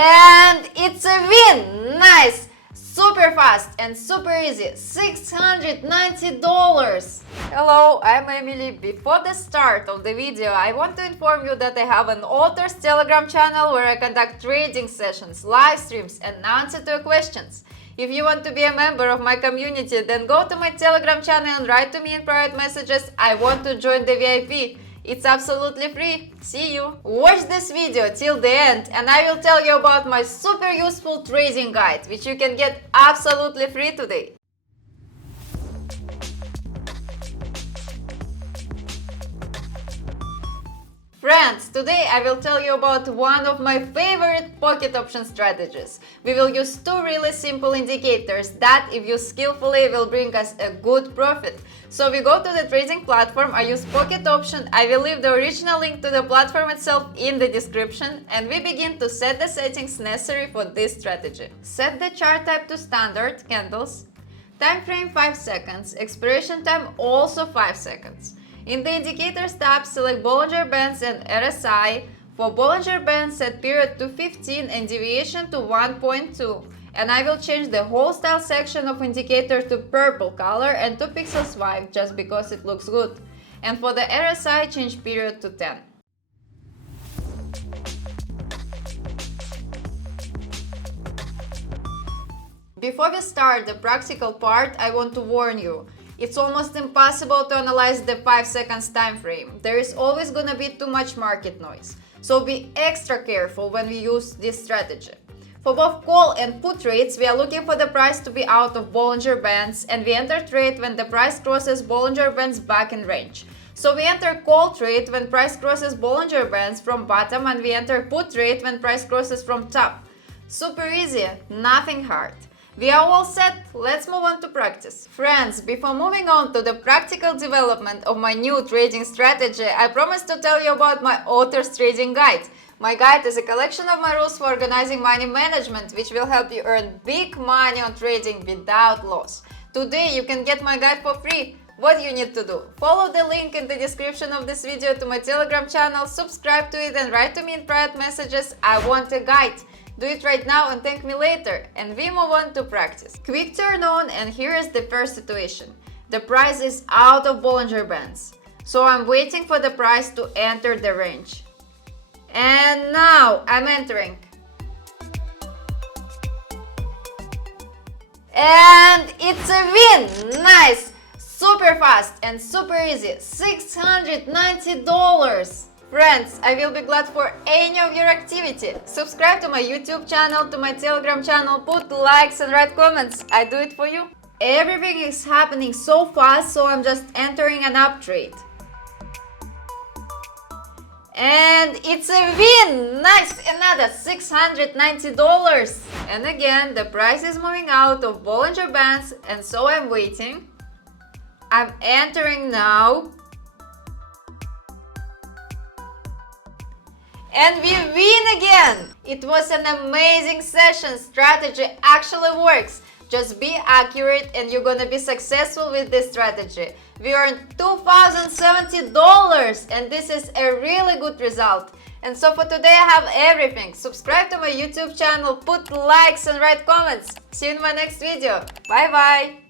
And it's a win! Nice! Super fast and super easy. $690. Hello, I'm Emily. Before the start of the video, I want to inform you that I have an author's Telegram channel where I conduct trading sessions, live streams, and answer to your questions. If you want to be a member of my community, then go to my Telegram channel and write to me in private messages, I want to join the VIP. It's absolutely free. See you! Watch this video till the end and I will tell you about my super useful trading guide, which you can get absolutely free today. Friends, today I will tell you about one of my favorite pocket option strategies. We will use two really simple indicators that, if used skillfully, will bring us a good profit. So we go to the trading platform, I use pocket option, I will leave the original link to the platform itself in the description, and we begin to set the settings necessary for this strategy. Set the chart type to standard, candles, time frame 5 seconds, expiration time also 5 seconds. In the Indicators tab, select Bollinger Bands and RSI. For Bollinger Bands, set period to 15 and deviation to 1.2. And I will change the whole style section of indicator to purple color and 2 pixels wide just because it looks good. And for the RSI, change period to 10. Before we start the practical part, I want to warn you. It's almost impossible to analyze the 5 seconds time frame. There is always gonna be too much market noise. So be extra careful when we use this strategy. For both call and put trades, we are looking for the price to be out of Bollinger Bands, and we enter trade when the price crosses Bollinger Bands back in range. So we enter call trade when price crosses Bollinger Bands from bottom, and we enter put trade when price crosses from top. Super easy, nothing hard. We are all set, let's move on to practice. Friends, before moving on to the practical development of my new trading strategy, I promised to tell you about my author's trading guide. My guide is a collection of my rules for organizing money management, which will help you earn big money on trading without loss. Today you can get my guide for free. What you need to do? Follow the link in the description of this video to my Telegram channel, subscribe to it and write to me in private messages, I want a guide. Do it right now and thank me later, and we move on to practice. Quick turn on, and here is the first situation. The price is out of Bollinger Bands, so I'm waiting for the price to enter the range. And now I'm entering. And it's a win! Nice! Super fast and super easy. $690. Friends, I will be glad for any of your activity. Subscribe to my YouTube channel, to my Telegram channel, put likes and write comments. I do it for you. Everything is happening so fast, so I'm just entering an up trade. And it's a win! Nice! Another $690. And again, the price is moving out of Bollinger Bands, and so I'm waiting. I'm entering now. And we win again! It was an amazing session. Strategy actually works. Just be accurate and you're gonna be successful with this strategy. We earned $2,070 and this is a really good result. And so for today I have everything. Subscribe to my YouTube channel, put likes and write comments. See you in my next video. Bye bye!